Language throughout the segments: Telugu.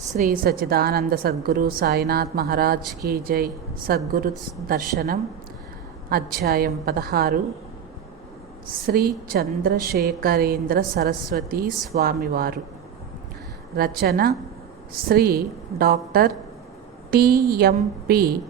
శ్రీ సచిదానంద సద్గురు సాయినాథ్ మహారాజ్ కీ జై. సద్గురు దర్శనం అధ్యాయం పదహారు. శ్రీ చంద్రశేఖరేంద్ర సరస్వతి స్వామివారు. రచన Shri doctor T M P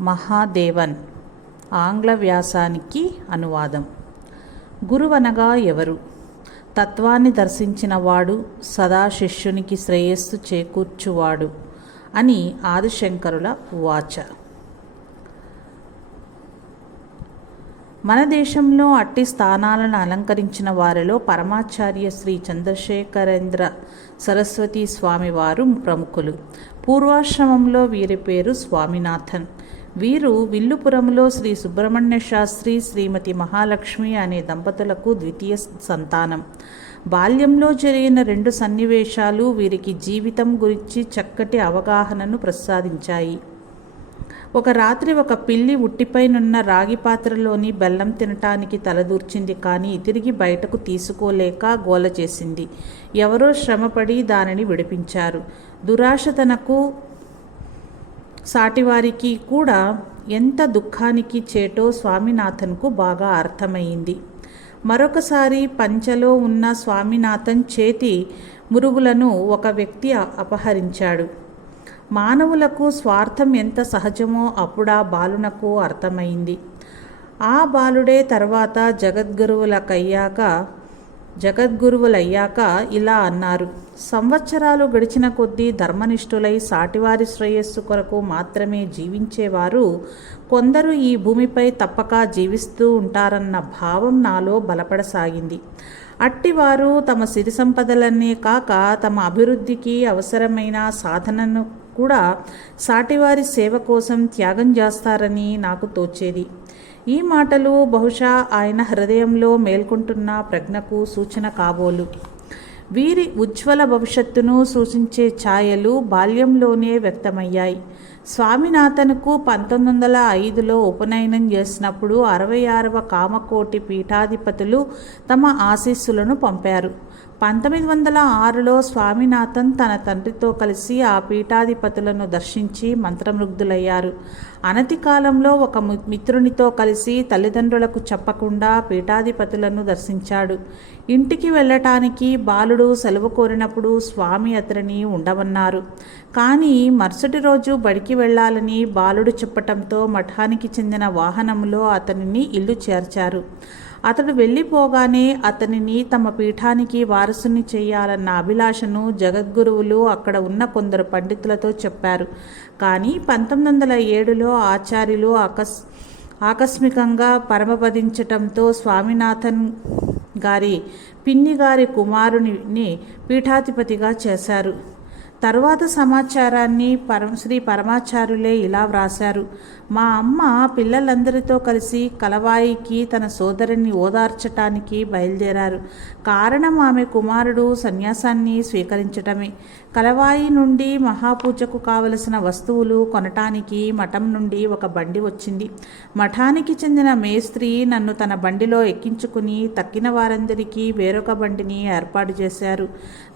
Mahadevan. ఆంగ్ల వ్యాసానికి అనువాదం. గురువనగా ఎవరు? తత్వాన్ని దర్శించిన వాడు సదా శిష్యునికి శ్రేయస్సు చేకూర్చువాడు అని ఆదిశంకరుల వాచ. మన దేశంలో అట్టి స్థానాలను అలంకరించిన వారిలో పరమాచార్య శ్రీ చంద్రశేఖరేంద్ర సరస్వతి స్వామివారు ప్రముఖులు. పూర్వాశ్రమంలో వీరి పేరు స్వామినాథన్. వీరు విల్లుపురంలో శ్రీ సుబ్రహ్మణ్య శాస్త్రి శ్రీమతి మహాలక్ష్మి అనే దంపతులకు ద్వితీయ సంతానం. బాల్యంలో జరిగిన రెండు సన్నివేశాలు వీరికి జీవితం గురించి చక్కటి అవగాహనను ప్రసాదించాయి. ఒక రాత్రి ఒక పిల్లి ఉట్టిపైనున్న రాగి పాత్రలోని బెల్లం తినటానికి తలదూర్చింది కానీ తిరిగి బయటకు తీసుకోలేక గోల చేసింది. ఎవరో శ్రమపడి దానిని విడిపించారు. దురాశ తనకు సాటివారికి కూడా ఎంత దుఃఖానికి చేటో స్వామినాథన్కు బాగా అర్థమైంది. మరొకసారి పంచలో ఉన్న స్వామినాథన్ చేతి మురుగులను ఒక వ్యక్తి అపహరించాడు. మానవులకు స్వార్థం ఎంత సహజమో అప్పుడా బాలునకు అర్థమైంది. ఆ బాలుడే తర్వాత జగద్గురువులకయ్యాక జగద్గురువులయ్యాక ఇలా అన్నారు. సంవత్సరాలు గడిచిన కొద్దీ ధర్మనిష్ఠులై సాటివారి శ్రేయస్సు కొరకు మాత్రమే జీవించేవారు కొందరు ఈ భూమిపై తప్పక జీవిస్తూ ఉంటారన్న భావం నాలో బలపడసాగింది. అట్టివారు తమ సిరి సంపదలన్నీ కాక తమ అభివృద్ధికి అవసరమైన సాధనను కూడా సాటివారి సేవ కోసం త్యాగం చేస్తారని నాకు తోచేది. ఈ మాటలు బహుశా ఆయన హృదయంలో మేల్కొంటున్న ప్రజ్ఞకు సూచన కాబోలు. వీరి ఉజ్వల భవిష్యత్తును సూచించే ఛాయలు బాల్యంలోనే వ్యక్తమయ్యాయి. స్వామినాథన్కు పంతొమ్మిది వందల ఐదులో ఉపనయనం చేసినప్పుడు అరవై ఆరవ కామకోటి పీఠాధిపతులు తమ ఆశీస్సులను పంపారు. పంతొమ్మిది వందల ఆరులో స్వామినాథన్ తన తండ్రితో కలిసి ఆ పీఠాధిపతులను దర్శించి మంత్రముగ్ధులయ్యారు. అనతి కాలంలో ఒక మిత్రునితో కలిసి తల్లిదండ్రులకు చెప్పకుండా పీఠాధిపతులను దర్శించాడు. ఇంటికి వెళ్ళటానికి బాలుడు సెలవు కోరినప్పుడు స్వామి అతనిని ఉండమన్నారు. కానీ మరుసటి రోజు బడికి వెళ్ళాలని బాలుడు చెప్పటంతో మఠానికి చెందిన వాహనంలో అతనిని ఇల్లు చేర్చారు. అతడు వెళ్ళిపోగానే అతనిని తమ పీఠానికి వారసుని చేయాలన్న అభిలాషను జగద్గురువులు అక్కడ ఉన్న కొందరు పండితులతో చెప్పారు. కానీ పంతొమ్మిది వందల ఏడులో ఆచార్యులు ఆకస్ ఆకస్మికంగా పరమపదించటంతో స్వామినాథన్ గారి పిన్ని గారి కుమారుని పీఠాధిపతిగా చేశారు. తరువాత సమాచారాన్ని పరం శ్రీ పరమాచార్యులే ఇలా వ్రాశారు. మా అమ్మ పిల్లలందరితో కలిసి కలవాయికి తన సోదరుని ఓదార్చటానికి బయలుదేరారు. కారణం ఆమె కుమారుడు సన్యాసాన్ని స్వీకరించటమే. కలవాయి నుండి మహాపూజకు కావలసిన వస్తువులు కొనటానికి మఠం నుండి ఒక బండి వచ్చింది. మఠానికి చెందిన మేస్త్రి నన్ను తన బండిలో ఎక్కించుకుని తక్కిన వారందరికీ వేరొక బండిని ఏర్పాటు చేశారు.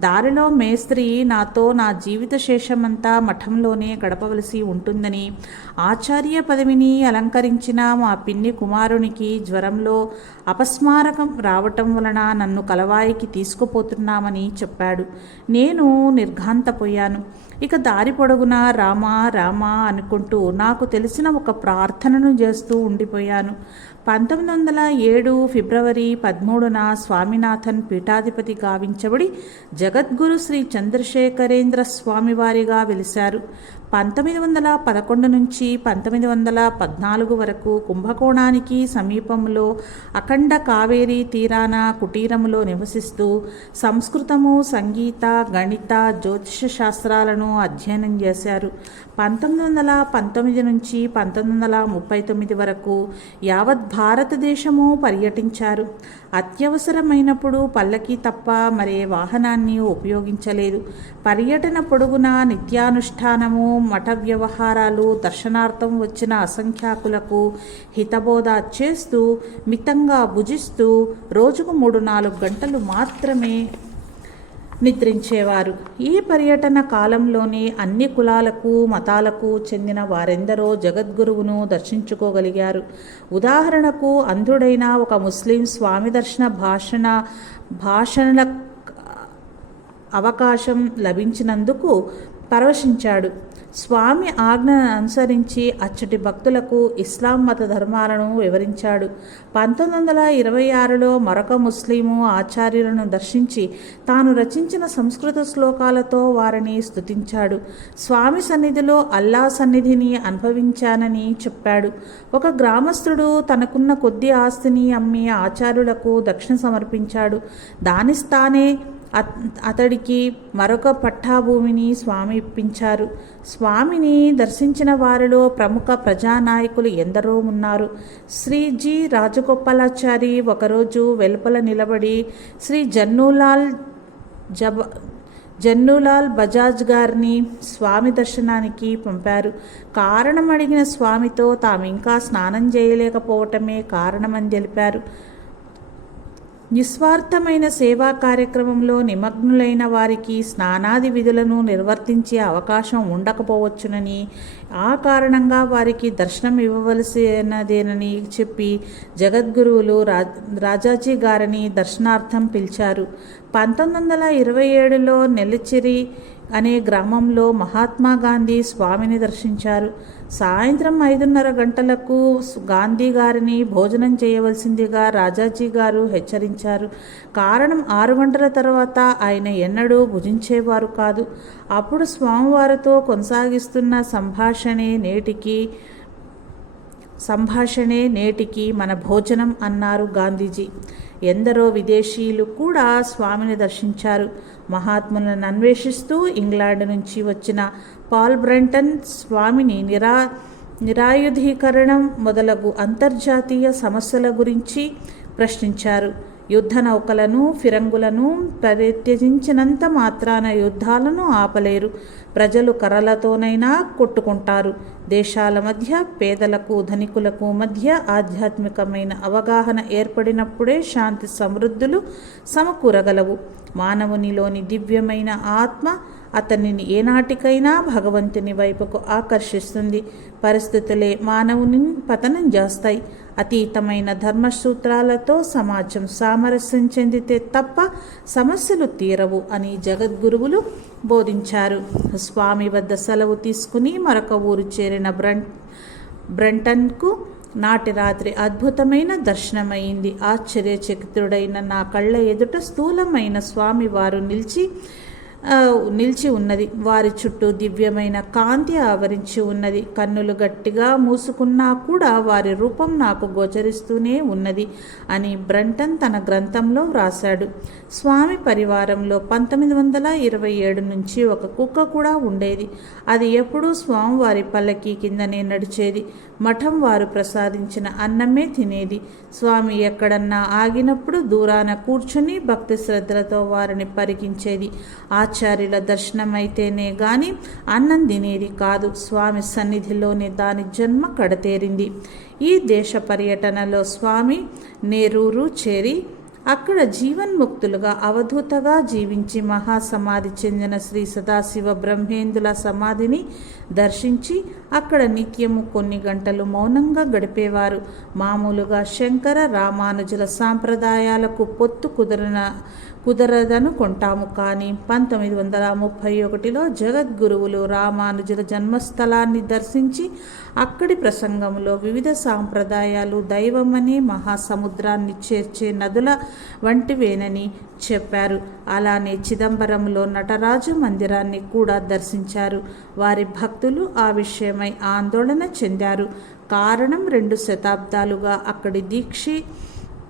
దారిలో మేస్త్రి నాతో నా జీవిత శేషమంతా మఠంలోనే గడపవలసి ఉంటుందని ఆచార్య పదవిని అలంకరించిన మా పిన్ని కుమారునికి జ్వరంలో అపస్మారకం రావటం వలన నన్ను కలవాయికి తీసుకుపోతున్నామని చెప్పాడు. నేను నిర్ఘాంతపోయాను. ఇక దారి పొడుగునా రామా రామా అనుకుంటూ నాకు తెలిసిన ఒక ప్రార్థనను చేస్తూ ఉండిపోయాను. పంతొమ్మిది వందల ఏడు ఫిబ్రవరి పదమూడున స్వామినాథన్ పీఠాధిపతి గావించబడి జగద్గురు శ్రీ చంద్రశేఖరేంద్ర స్వామివారిగా వెలిశారు. పంతొమ్మిది వందల పదకొండు నుంచి పంతొమ్మిది వందల పద్నాలుగు వరకు కుంభకోణానికి సమీపంలో అఖండ కావేరీ తీరాన కుటీరములో నివసిస్తూ సంస్కృతము సంగీత గణిత జ్యోతిష శాస్త్రాలను అధ్యయనం చేశారు. పంతొమ్మిది వందల పంతొమ్మిది నుంచి పంతొమ్మిది వందల ముప్పై తొమ్మిది వరకు యావత్ భారతదేశము పర్యటించారు. అత్యవసరమైనప్పుడు పల్లకి తప్ప మరే వాహనాన్ని ఉపయోగించలేదు. పర్యటన పొడుగున నిత్యానుష్ఠానము మఠ వ్యవహారాలు దర్శనార్థం వచ్చిన అసంఖ్యాకులకు హితబోధ చేస్తూ మితంగా భుజిస్తూ రోజుకు మూడు నాలుగు గంటలు మాత్రమే నిద్రించేవారు. ఈ పర్యటన కాలంలోనే అన్ని కులాలకు మతాలకు చెందిన వారెందరో జగద్గురువును దర్శించుకోగలిగారు. ఉదాహరణకు అంధుడైన ఒక ముస్లిం స్వామి దర్శన భాషణ భాషణల అవకాశం లభించినందుకు పరవశించాడు. స్వామి ఆజ్ఞను అనుసరించి అచ్చటి భక్తులకు ఇస్లాం మత ధర్మాలను వివరించాడు. పంతొమ్మిది వందల ఇరవై ఆరులో మరొక ముస్లిము ఆచార్యులను దర్శించి తాను రచించిన సంస్కృత శ్లోకాలతో వారిని స్తుతించాడు. స్వామి సన్నిధిలో అల్లా సన్నిధిని అనుభవించానని చెప్పాడు. ఒక గ్రామస్తుడు తనకున్న కొద్ది ఆస్తిని అమ్మి ఆచార్యులకు దక్షిణ సమర్పించాడు. దాని స్థానే అతడికి మరొక పట్టాభూమిని స్వామి ఇప్పించారు స్వామిని దర్శించిన వారిలో ప్రముఖ ప్రజానాయకులు ఎందరో ఉన్నారు. శ్రీజీ రాజగోపాలాచారి ఒకరోజు వెలుపల నిలబడి శ్రీ జన్నూలాల్ జబ జన్నులాల్ బజాజ్ గారిని స్వామి దర్శనానికి పంపారు. కారణం అడిగిన స్వామితో తాము ఇంకా స్నానం చేయలేకపోవటమే కారణమని తెలిపారు. నిస్వార్థమైన సేవా కార్యక్రమంలో నిమగ్నులైన వారికి స్నానాది విధులను నిర్వర్తించే అవకాశం ఉండకపోవచ్చునని ఆ కారణంగా వారికి దర్శనం ఇవ్వవలసినదేనని చెప్పి జగద్గురువులు రా రాజాజీ గారిని దర్శనార్థం పిలిచారు. పంతొమ్మిది వందల ఇరవై ఏడులో నెలచిరి అనే గ్రామంలో మహాత్మా గాంధీ స్వామిని దర్శించారు. సాయంత్రం ఐదున్నర గంటలకు గాంధీ గారిని భోజనం చేయవలసిందిగా రాజాజీ గారు హెచ్చరించారు. కారణం ఆరు గంటల తర్వాత ఆయన ఎన్నడూ భుజించేవారు కాదు. అప్పుడు స్వామివారితో కొనసాగిస్తున్న సంభాషణే నేటికి సంభాషణే నేటికి మన భోజనం అన్నారు గాంధీజీ. ఎందరో విదేశీయులు కూడా స్వామిని దర్శించారు. మహాత్ములను అన్వేషిస్తూ ఇంగ్లాండ్ నుంచి వచ్చిన పాల్ బ్రంటన్ స్వామిని నిరా నిరాయుధీకరణం మొదలగు అంతర్జాతీయ సమస్యల గురించి ప్రశ్నించారు. యుద్ధ నౌకలను ఫిరంగులను పరిత్యజించినంత మాత్రాన యుద్ధాలను ఆపలేరు. ప్రజలు కర్రలతోనైనా కొట్టుకుంటారు. దేశాల మధ్య పేదలకు ధనికులకు మధ్య ఆధ్యాత్మికమైన అవగాహన ఏర్పడినప్పుడే శాంతి సమృద్ధులు సమకూరగలవు. మానవునిలోని దివ్యమైన ఆత్మ అతనిని ఏనాటికైనా భగవంతుని వైపుకు ఆకర్షిస్తుంది. పరిస్థితులే మానవుని పతనం చేస్తాయి అతీతమైన ధర్మసూత్రాలతో సమాజం సామరస్యం చెందితే తప్ప సమస్యలు తీరవు అని జగద్గురువులు బోధించారు. స్వామి వద్ద సెలవు తీసుకుని మరొక ఊరు చేరిన బ్రంట్ బ్రంటన్కు నాటి రాత్రి అద్భుతమైన దర్శనమైంది. ఆశ్చర్యచకితుడైన నా కళ్ళ ఎదుట స్థూలమైన స్వామి వారు నిలిచి నిలిచి ఉన్నది. వారి చుట్టూ దివ్యమైన కాంతి ఆవరించి ఉన్నది. కన్నులు గట్టిగా మూసుకున్నా కూడా వారి రూపం నాకు గోచరిస్తూనే ఉన్నది అని బ్రంటన్ తన గ్రంథంలో వ్రాశాడు. స్వామి పరివారంలో పంతొమ్మిది వందల ఇరవై ఏడు నుంచి ఒక కుక్క కూడా ఉండేది. అది ఎప్పుడూ స్వామివారి పల్లకి కిందనే నడిచేది. మఠం వారు ప్రసాదించిన అన్నమే తినేది. స్వామి ఎక్కడన్నా ఆగినప్పుడు దూరాన కూర్చుని భక్తి శ్రద్ధలతో వారిని పరికించేది. ఆచార్యుల దర్శనమైతేనే గాని అన్నం తినేది కాదు. స్వామి సన్నిధిలోనే దాని జన్మ కడతేరింది. ఈ దేశ పర్యటనలో స్వామి నేరూరు చేరి అక్కడ జీవన్ముక్తులుగా అవధూతగా జీవించి మహాసమాధి చెందిన శ్రీ సదాశివ బ్రహ్మేందుల సమాధిని దర్శించి అక్కడ నిత్యము కొన్ని గంటలు మౌనంగా గడిపేవారు. మామూలుగా శంకర రామానుజుల సాంప్రదాయాలకు పొత్తు కుదరన కుదరదనుకుంటాము కానీ పంతొమ్మిది వందల ముప్పై ఒకటిలో జగద్గురువులు రామానుజుల జన్మస్థలాన్ని దర్శించి అక్కడి ప్రసంగంలో వివిధ సాంప్రదాయాలు దైవమనే మహాసముద్రాన్ని చేర్చే నదుల వంటివేనని చెప్పారు. అలానే చిదంబరంలో నటరాజు మందిరాన్ని కూడా దర్శించారు. వారి భక్తులు ఆ విషయమై ఆందోళన చెందారు. కారణం రెండు శతాబ్దాలుగా అక్కడి దీక్షి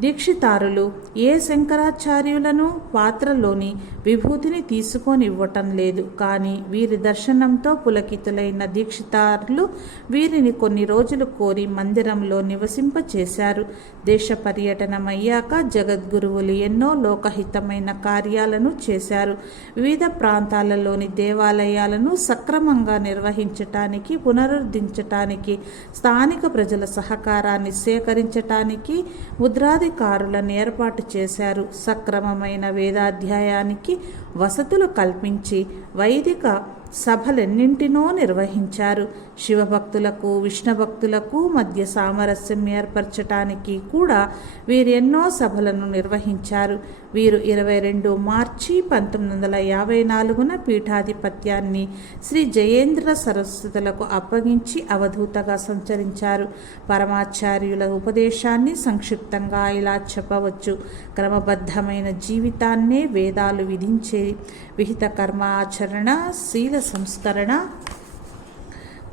దీక్షితారులు ఏ శంకరాచార్యులను పాత్రలోని విభూతిని తీసుకొనివ్వటం లేదు. కానీ వీరి దర్శనంతో పులకితులైన దీక్షితారులు వీరిని కొన్ని రోజులు కోరి మందిరంలో నివసింపచేశారు. దేశ పర్యటనమయ్యాక జగద్గురువులు ఎన్నో లోకహితమైన కార్యాలను చేశారు. వివిధ ప్రాంతాలలోని దేవాలయాలను సక్రమంగా నిర్వహించటానికి పునరుద్ధరించటానికి స్థానిక ప్రజల సహకారాన్ని సేకరించటానికి ముద్రాది వేదాధికారులను ఏర్పాటు చేశారు. సక్రమమైన వేదాధ్యాయానికి వసతులు కల్పించి వైదిక సభలెన్నింటినో నిర్వహించారు. శివభక్తులకు విష్ణుభక్తులకు మధ్య సామరస్యం ఏర్పరచటానికి కూడా వీరెన్నో సభలను నిర్వహించారు. వీరు ఇరవై రెండు మార్చి పంతొమ్మిది వందల యాభై నాలుగున పీఠాధిపత్యాన్ని శ్రీ జయేంద్ర సరస్వతులకు అప్పగించి అవధూతగా సంచరించారు. పరమాచార్యుల ఉపదేశాన్ని సంక్షిప్తంగా ఇలా చెప్పవచ్చు. క్రమబద్ధమైన జీవితాన్నే వేదాలు విధించే విహిత కర్మాచరణ శీల సంస్కరణ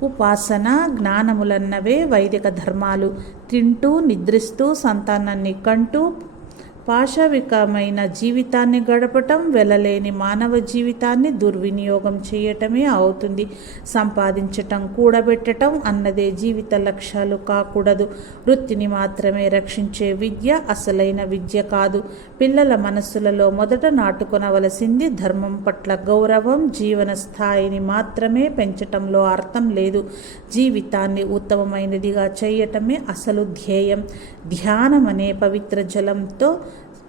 ఉపాసన జ్ఞానములన్నవే వైదిక ధర్మాలు. తింటూ నిద్రిస్తూ సంతానాన్ని కంటూ పాశవికమైన జీవితాన్ని గడపటం వెలలేని మానవ జీవితాన్ని దుర్వినియోగం చేయటమే అవుతుంది. సంపాదించటం కూడబెట్టటం అన్నదే జీవిత లక్ష్యాలు కాకూడదు. వృత్తిని మాత్రమే రక్షించే విద్య అసలైన విద్య కాదు. పిల్లల మనస్సులలో మొదట నాటుకొనవలసింది ధర్మం పట్ల గౌరవం జీవన స్థాయిని మాత్రమే పెంచటంలో అర్థం లేదు. జీవితాన్ని ఉత్తమమైనదిగా చేయటమే అసలు ధ్యేయం. ధ్యానం అనే పవిత్ర జలంతో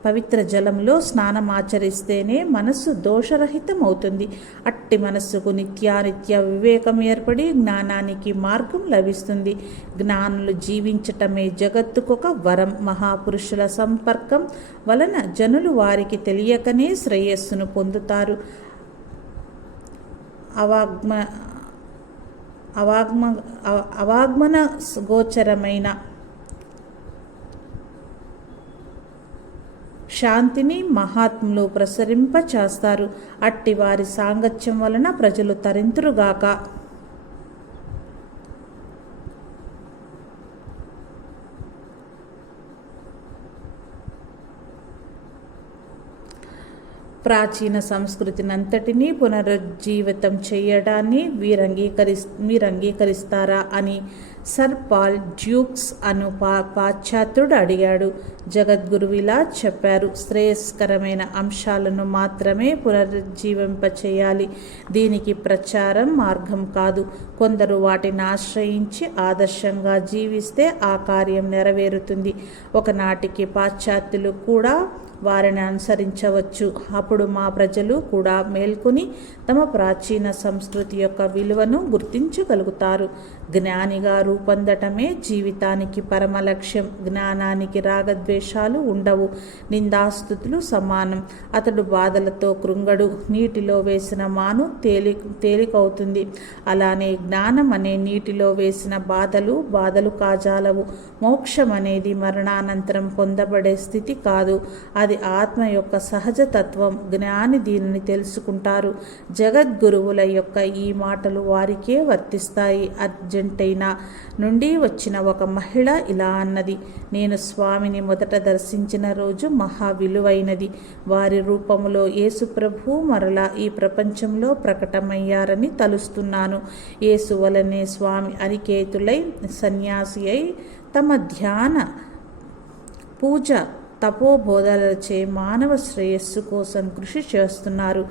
పవిత్ర జలంలో స్నానం ఆచరిస్తేనే మనస్సు దోషరహితం అవుతుంది అట్టి మనస్సుకు నిత్యానిత్య వివేకం ఏర్పడి జ్ఞానానికి మార్గం లభిస్తుంది. జ్ఞానులు జీవించటమే జగత్తుకొక వరం. మహాపురుషుల సంపర్కం వలన జనులు వారికి తెలియకనే శ్రేయస్సును పొందుతారు. అవాగ్మ అవాగ్మ అవ- అవాగ్మన గోచరమైన శాంతిని మహాత్ములు ప్రసరింప చేస్తారు అట్టి వారి సాంగత్యం వలన ప్రజలు తరింతురుగాక. ప్రాచీన సంస్కృతినంతటినీ పునరుజ్జీవితం చేయడాన్ని వీరంగీకరి మీరు అని సర్ పాల్ డ్యూక్స్ అను పా పాశ్చాత్యుడు అడిగాడు. జగద్గురువు ఇలా చెప్పారు. శ్రేయస్కరమైన అంశాలను మాత్రమే పునరుజ్జీవింప చేయాలి దీనికి ప్రచారం మార్గం కాదు. కొందరు వాటిని ఆశ్రయించి ఆదర్శంగా జీవిస్తే ఆ కార్యం నెరవేరుతుంది. ఒకనాటికి పాశ్చాత్యులు కూడా వారిని అనుసరించవచ్చు. అప్పుడు మా ప్రజలు కూడా మేల్కొని తమ ప్రాచీన సంస్కృతి యొక్క విలువను గుర్తించగలుగుతారు. జ్ఞానిగా రూపొందటమే జీవితానికి పరమ లక్ష్యం జ్ఞానానికి రాగద్వేషాలు ఉండవు. నిందాస్తుతులు సమానం. అతడు బాధలతో కృంగడు. నీటిలో వేసిన మాను తేలి తేలికవుతుంది. అలానే జ్ఞానం అనే నీటిలో వేసిన బాధలు బాధలు కాజాలవు. మోక్షం అనేది మరణానంతరం పొందబడే స్థితి కాదు. అది ఆత్మ యొక్క సహజ తత్వం. జ్ఞాని దీనిని తెలుసుకుంటారు. జగద్గురువుల యొక్క ఈ మాటలు వారికే వర్తిస్తాయి. అర్జెంటైనా నుండి వచ్చిన ఒక మహిళ ఇలా అన్నది. నేను స్వామిని మొదట దర్శించిన రోజు మహా విలువైనది. వారి రూపములో యేసుప్రభు మరలా ఈ ప్రపంచంలో ప్రకటమయ్యారని తలుస్తున్నాను. యేసు వలనే స్వామి అనికేతులై సన్యాసి అయి తమ ధ్యాన పూజ తపోబోధలచే మానవ శ్రేయస్సు కోసం కృషి చేస్తున్నారు.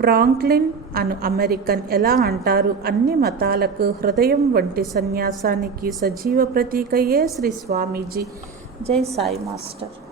ఫ్రాంక్లిన్ అను అమెరికన్ ఎలా అంటారు? అన్ని మతాలకు హృదయం వంటి సన్యాసానికి సజీవ ప్రతీకయే శ్రీ స్వామీజీ. జై సాయి మాస్టర్.